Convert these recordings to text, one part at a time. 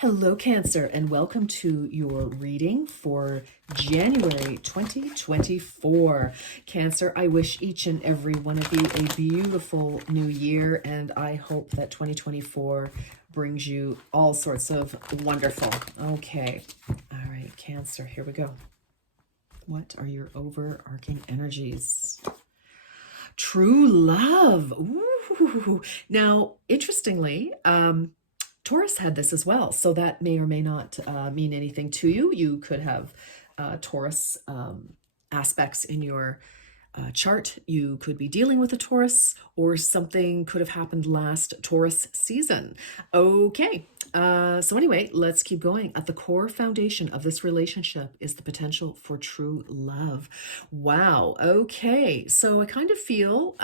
Hello, Cancer, and welcome to your reading for January 2024. Cancer, I wish each and every one of you a beautiful new year, and I hope that 2024 brings you all sorts of wonderful. Okay, all right, Cancer, here we go. What are your overarching energies? True love. Ooh. Now, interestingly, Taurus had this as well, so that may or may not mean anything to you. You could have Taurus aspects in your chart. You could be dealing with a Taurus, or something could have happened last Taurus season. Okay, so anyway, let's keep going. At the core foundation of this relationship is the potential for true love. Wow. Okay, so I kind of feel,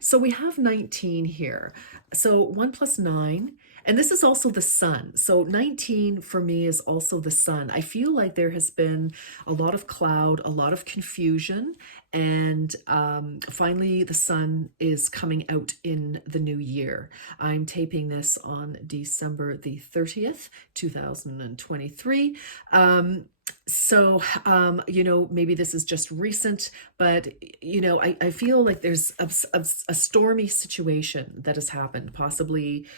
so we have 19 here. So 1 plus 9. And this is also the sun. So 19 for me is also the sun. I feel like there has been a lot of cloud, a lot of confusion, and finally the sun is coming out in the new year. I'm taping this on December the 30th, 2023. Maybe this is just recent, but I feel like there's a stormy situation that has happened, possibly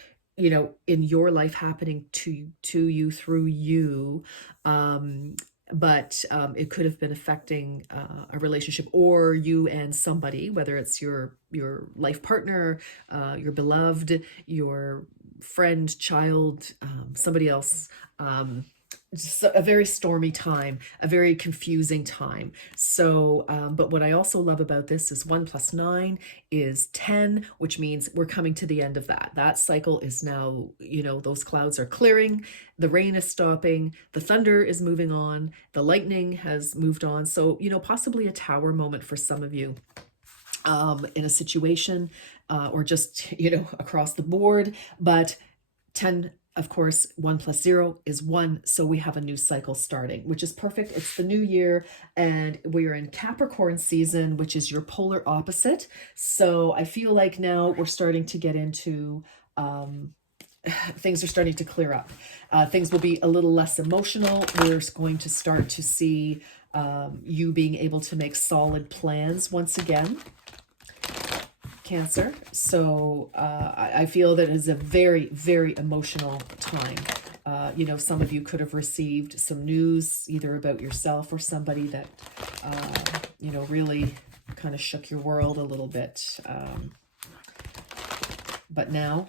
in your life, happening to you through you. But it could have been affecting a relationship, or you and somebody, whether it's your life partner, your beloved, your friend, child, somebody else. Just a very stormy time, a very confusing time. So, but what I also love about this is 1 plus 9 is 10, which means we're coming to the end of that. That cycle is now, those clouds are clearing, the rain is stopping, the thunder is moving on, the lightning has moved on. So, possibly a tower moment for some of you. In a situation, or just, across the board, but 10, of course, 1 plus 0 is 1. So we have a new cycle starting, which is perfect. It's the new year, and we're in Capricorn season, which is your polar opposite. So I feel like now we're starting to get into, things are starting to clear up. Things will be a little less emotional. We're going to start to see you being able to make solid plans once again, Cancer. So I feel that it is a very, very emotional time. Some of you could have received some news either about yourself or somebody that, really kind of shook your world a little bit. But now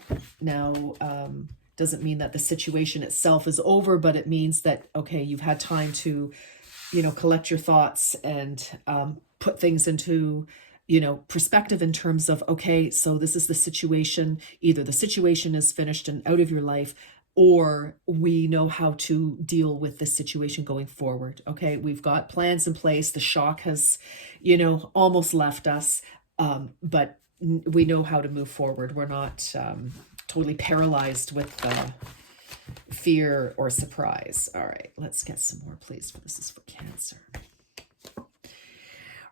doesn't mean that the situation itself is over, but it means that, okay, you've had time to, collect your thoughts and put things into perspective in terms of, okay, so this is the situation. Either the situation is finished and out of your life, or we know how to deal with this situation going forward. Okay, we've got plans in place. The shock has, almost left us, but we know how to move forward. We're not totally paralyzed with fear or surprise. All right, let's get some more, please, for this is for Cancer.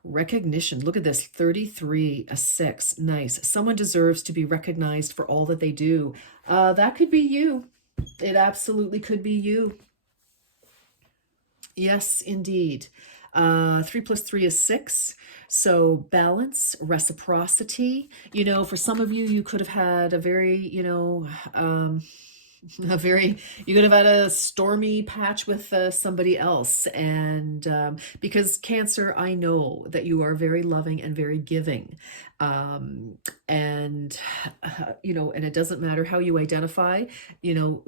Recognition. Look at this. 33, a 6. Nice. Someone deserves to be recognized for all that they do. That could be you. It absolutely could be you. Yes, indeed. 3 plus 3 is 6. So balance, reciprocity. For some of you, you could have had a very, you could have had a stormy patch with somebody else. And because Cancer, I know that you are very loving and very giving. And it doesn't matter how you identify,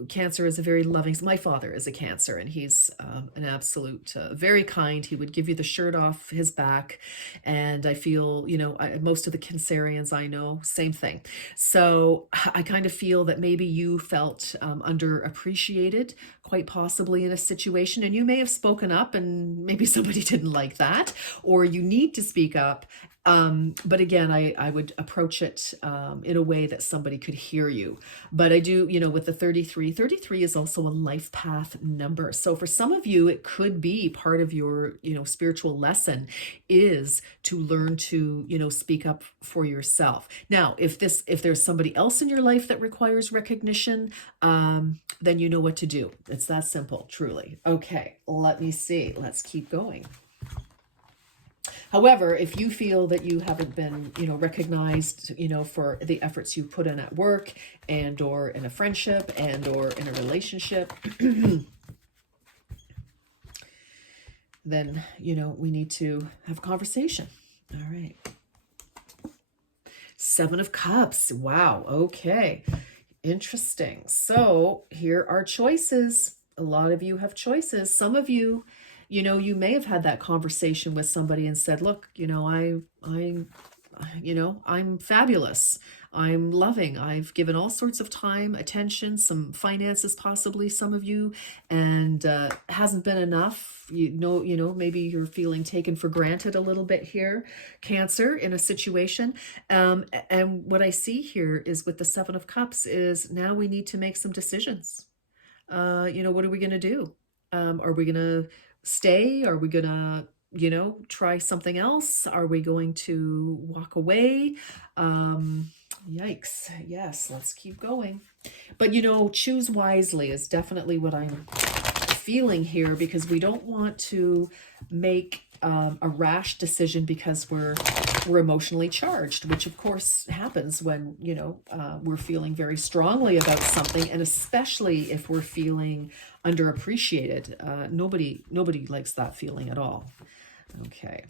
Cancer is a very loving, my father is a Cancer, and he's an absolute, very kind. He would give you the shirt off his back. And I feel, most of the Cancerians I know, same thing. So I kind of feel that maybe you felt underappreciated, quite possibly in a situation, and you may have spoken up, and maybe somebody didn't like that, or you need to speak up. But again, I would approach it in a way that somebody could hear you. But I do, with the 33 is also a life path number. So for some of you, it could be part of your, spiritual lesson is to learn to, speak up for yourself. Now, if there's somebody else in your life that requires recognition, then you know what to do. It's that simple, truly. Okay, let me see. Let's keep going. However, if you feel that you haven't been, recognized, for the efforts you put in at work and or in a friendship and or in a relationship, then, we need to have a conversation. All right. Seven of Cups. Wow. Okay. Interesting. So here are choices. A lot of you have choices. Some of you, you may have had that conversation with somebody and said, look, I'm fabulous. I'm loving. I've given all sorts of time, attention, some finances, possibly some of you, and hasn't been enough. Maybe you're feeling taken for granted a little bit here, Cancer, in a situation. And what I see here is with the Seven of Cups is now we need to make some decisions. What are we going to do? Are we going to stay? Are we going to try something else? Are we going to walk away? Yikes. Yes, let's keep going. But, choose wisely is definitely what I'm feeling here, because we don't want to make a rash decision because we're emotionally charged, which of course happens when, we're feeling very strongly about something, and especially if we're feeling underappreciated. Nobody likes that feeling at all. Okay.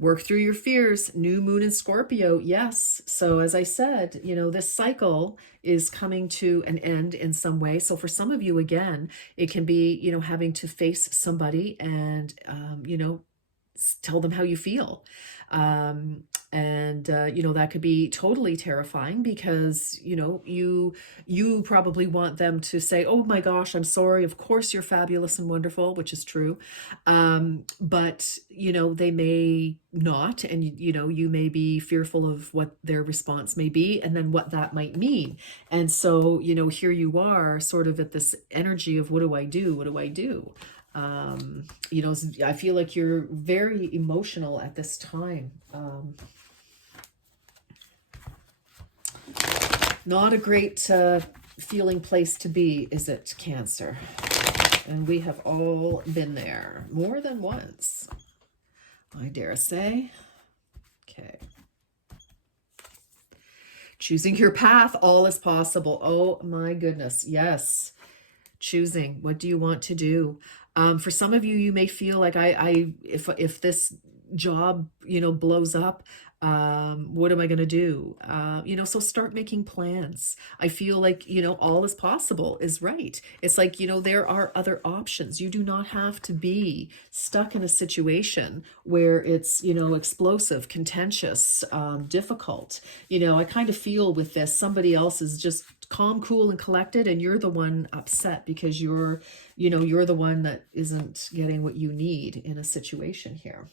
Work through your fears. New moon in Scorpio. Yes. So as I said, this cycle is coming to an end in some way. So for some of you, again, it can be, having to face somebody and, tell them how you feel. That could be totally terrifying because, you probably want them to say, oh my gosh, I'm sorry. Of course you're fabulous and wonderful, which is true. But, they may not, and, you may be fearful of what their response may be and then what that might mean. And so, here you are sort of at this energy of what do I do? What do I do? I feel like you're very emotional at this time. Not a great feeling place to be, is it, Cancer? And we have all been there more than once, I dare say. Okay. Choosing your path, all is possible. Oh my goodness. Yes. Choosing. What do you want to do? For some of you, you may feel like if this job, blows up, what am I going to do? So start making plans. I feel like, all is possible is right. It's like, there are other options. You do not have to be stuck in a situation where it's, explosive, contentious, difficult. I kind of feel with this, somebody else is just calm, cool, and collected, and you're the one upset because you're the one that isn't getting what you need in a situation here.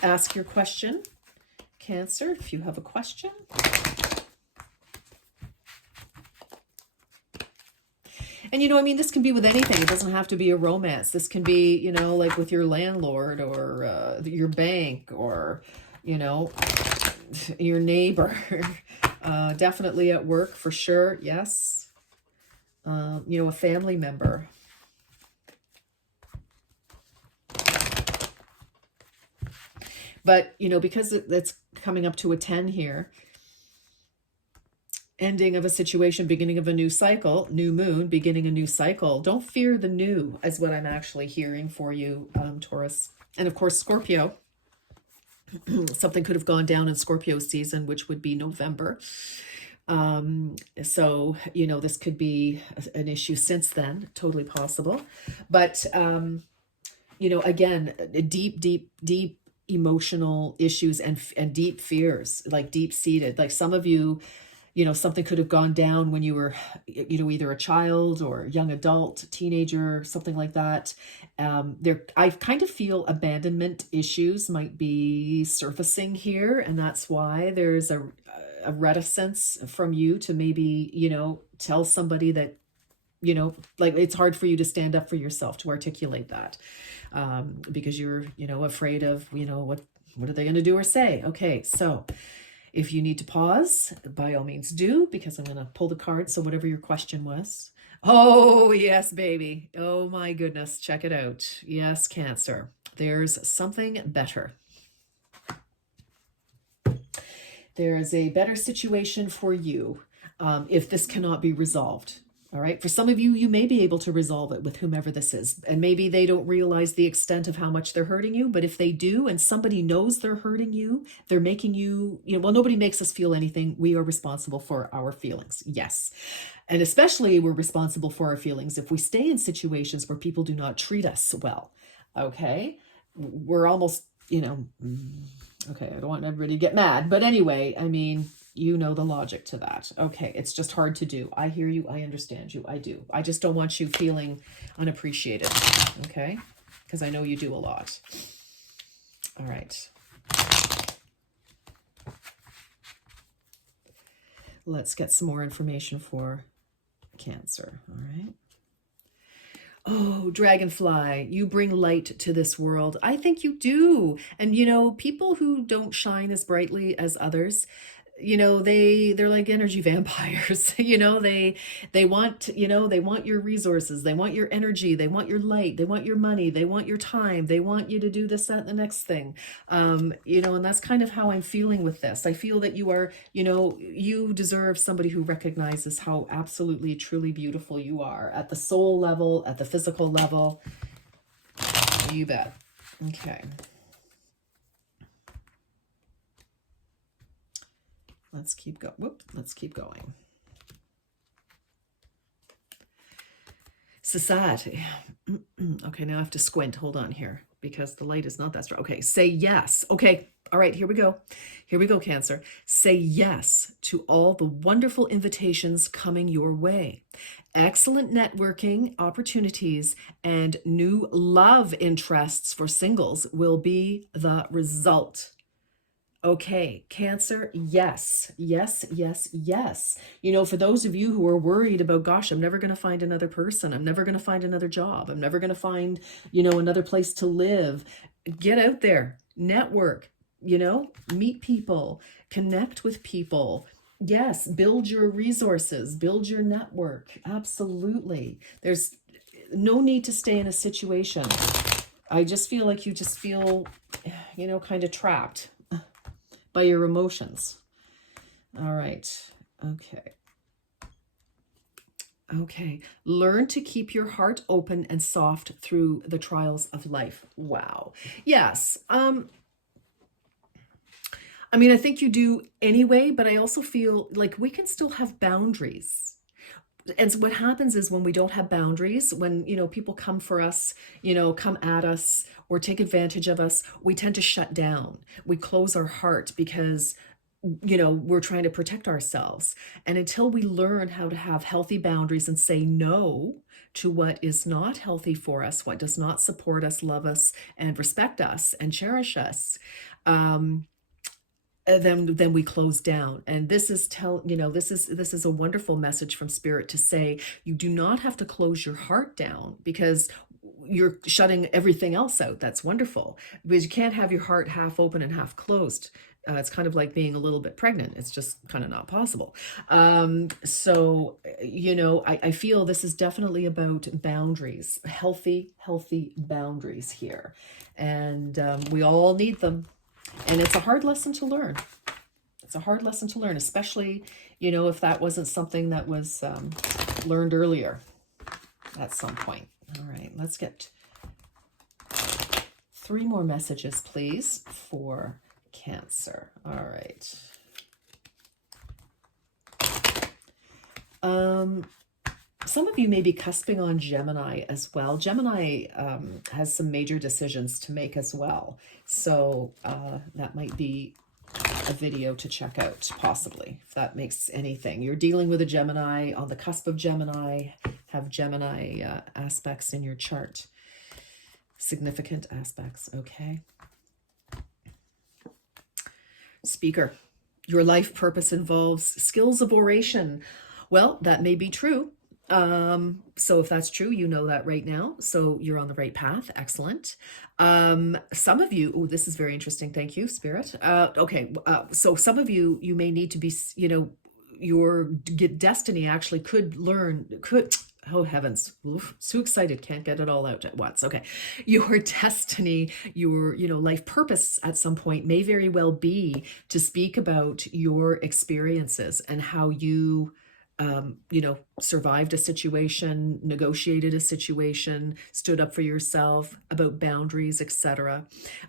Ask your question, Cancer, if you have a question. And, this can be with anything. It doesn't have to be a romance. This can be, like with your landlord or your bank or, your neighbor. Definitely at work for sure. Yes. A family member. But, because it's coming up to a 10 here, ending of a situation, beginning of a new cycle, new moon, beginning a new cycle. Don't fear the new is what I'm actually hearing for you, Taurus. And of course, Scorpio. Something could have gone down in Scorpio season, which would be November. So, this could be an issue since then, totally possible. But, again, deep emotional issues and deep fears, like deep seated, like some of you, something could have gone down when you were, either a child or young adult, teenager, something like that. I kind of feel abandonment issues might be surfacing here. And that's why there's a reticence from you to maybe, tell somebody that, like it's hard for you to stand up for yourself, to articulate that. Because you're, afraid of, what are they going to do or say? Okay. So If you need to pause, by all means do, because I'm going to pull the card. So whatever your question was. Oh, yes, baby. Oh my goodness. Check it out. Yes, Cancer. There's something better. There is a better situation for you if this cannot be resolved. All right. For some of you, you may be able to resolve it with whomever this is. And maybe they don't realize the extent of how much they're hurting you. But if they do, and somebody knows they're hurting you, they're making you, well, nobody makes us feel anything. We are responsible for our feelings. Yes. And especially we're responsible for our feelings if we stay in situations where people do not treat us well. Okay. We're almost, okay, I don't want everybody to get mad. But anyway, I mean, you know the logic to that. Okay, it's just hard to do. I hear you. I understand you. I do. I just don't want you feeling unappreciated. Okay? Because I know you do a lot. All right. Let's get some more information for Cancer. All right. Oh, Dragonfly, you bring light to this world. I think you do. And people who don't shine as brightly as others, they're like energy vampires. They want, they want your resources, they want your energy, they want your light, they want your money, they want your time, they want you to do this, that, and the next thing. And that's kind of how I'm feeling with this. I feel that you are, you deserve somebody who recognizes how absolutely, truly beautiful you are at the soul level, at the physical level. You bet. Okay. Let's keep going. Let's keep going. Society. Okay, now I have to squint. Hold on here because the light is not that strong. Okay, say yes. Okay, all right, here we go. Here we go, Cancer. Say yes to all the wonderful invitations coming your way. Excellent networking opportunities and new love interests for singles will be the result. Okay, Cancer, yes, yes, yes, yes. For those of you who are worried about, gosh, I'm never going to find another person. I'm never going to find another job. I'm never going to find, another place to live. Get out there, network, meet people, connect with people. Yes, build your resources, build your network. Absolutely. There's no need to stay in a situation. I just feel like you just feel, kind of trapped by your emotions. All right. Okay. Okay. Learn to keep your heart open and soft through the trials of life. Wow. Yes. I think you do anyway, but I also feel like we can still have boundaries. And so what happens is when we don't have boundaries, when, people come for us, come at us or take advantage of us, we tend to shut down. We close our heart because, we're trying to protect ourselves. And until we learn how to have healthy boundaries and say no to what is not healthy for us, what does not support us, love us, and respect us and cherish us, then we close down. And this is this is a wonderful message from Spirit to say you do not have to close your heart down because you're shutting everything else out. That's wonderful, because you can't have your heart half open and half closed. It's kind of like being a little bit pregnant. It's just kind of not possible. So I feel this is definitely about boundaries, healthy boundaries here, and we all need them. And it's a hard lesson to learn. It's a hard lesson to learn, especially, if that wasn't something that was learned earlier at some point. All right, let's get 3 more messages, please, for Cancer. All right. Some of you may be cusping on Gemini as well. Gemini has some major decisions to make as well. So that might be a video to check out, possibly, if that makes anything. You're dealing with a Gemini, on the cusp of Gemini, have Gemini aspects in your chart. Significant aspects, okay? Speaker, your life purpose involves skills of oration. Well, that may be true. So if that's true, you know that right now. So you're on the right path. Excellent. Some of you, oh, this is very interesting. Thank you, Spirit. Okay. So some of you, you may need to be, your destiny actually oh heavens. Oof, so excited, can't get it all out at once. Okay. Your destiny, your, life purpose at some point may very well be to speak about your experiences and how you survived a situation, negotiated a situation, stood up for yourself, about boundaries, etc.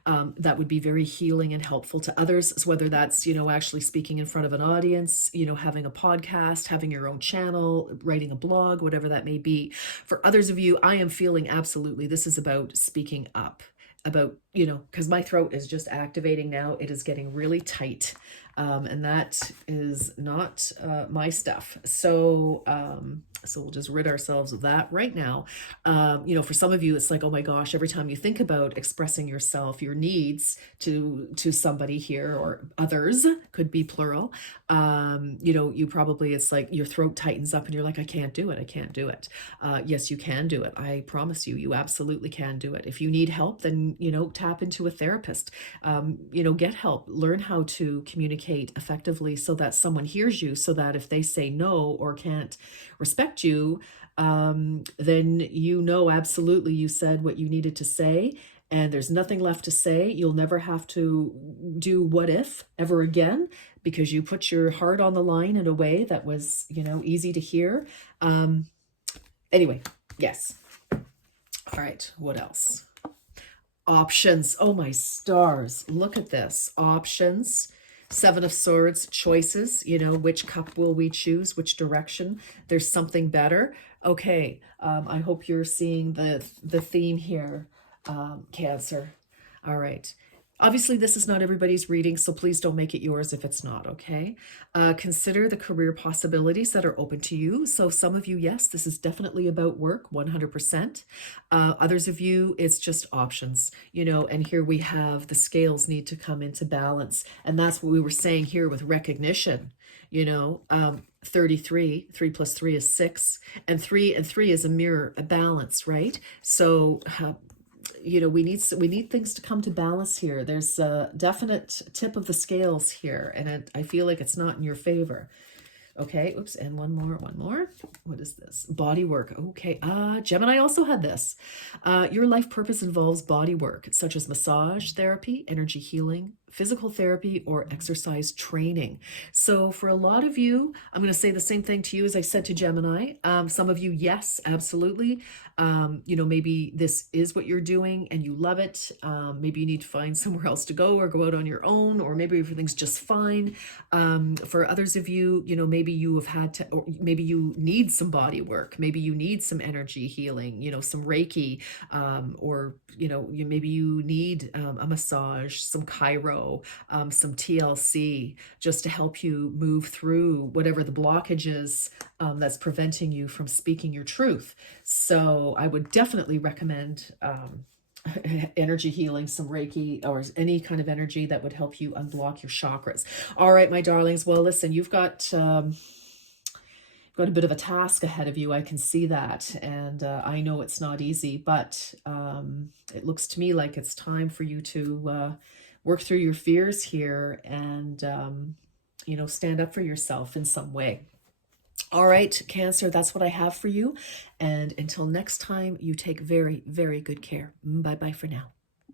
That would be very healing and helpful to others. So whether that's, actually speaking in front of an audience, having a podcast, having your own channel, writing a blog, whatever that may be. For others of you, I am feeling absolutely this is about speaking up. About, because my throat is just activating now. It is getting really tight. And that is not my stuff. So we'll just rid ourselves of that right now. For some of you, it's like, oh my gosh, every time you think about expressing yourself, your needs to somebody here or others, could be plural, you probably, it's like your throat tightens up and you're like, I can't do it. I can't do it. Yes, you can do it. I promise you, you absolutely can do it. If you need help, then, tap into a therapist, get help, learn how to communicate effectively so that someone hears you, so that if they say no or can't respect you, then absolutely you said what you needed to say and there's nothing left to say. You'll never have to do what if ever again, because you put your heart on the line in a way that was, easy to hear. Anyway, yes. All right, what else? Options. Oh my stars, look at this. Options. Seven of Swords, choices, which cup will we choose, which direction? There's something better. Okay, I hope you're seeing the theme here, Cancer. All right. Obviously, this is not everybody's reading, so please don't make it yours if it's not, okay? Consider the career possibilities that are open to you. So some of you, yes, this is definitely about work, 100%. Others of you, it's just options, and here we have the scales need to come into balance. And that's what we were saying here with recognition, 33, 3 plus 3 is 6, and 3 and 3 is a mirror, a balance, right? So, we need things to come to balance here. There's a definite tip of the scales here, and I feel like it's not in your favor. Okay, oops, and one more. What is this? Body work. Okay, Gemini also had this. Your life purpose involves body work, such as massage therapy, energy healing, physical therapy, or exercise training. So for a lot of you, I'm going to say the same thing to you as I said to Gemini. Some of you, yes, absolutely. Maybe this is what you're doing and you love it. Maybe you need to find somewhere else to go or go out on your own, or maybe everything's just fine. For others of you, maybe you have had to, or maybe you need some body work. Maybe you need some energy healing, some Reiki, or, maybe you need a massage, some Cairo, some TLC, just to help you move through whatever the blockage is that's preventing you from speaking your truth. So I would definitely recommend energy healing, some Reiki, or any kind of energy that would help you unblock your chakras. All right, my darlings. Well, listen, you've got a bit of a task ahead of you. I can see that. And I know it's not easy, but it looks to me like it's time for you to work through your fears here and, stand up for yourself in some way. All right, Cancer, that's what I have for you. And until next time, you take very, very good care. Bye-bye for now.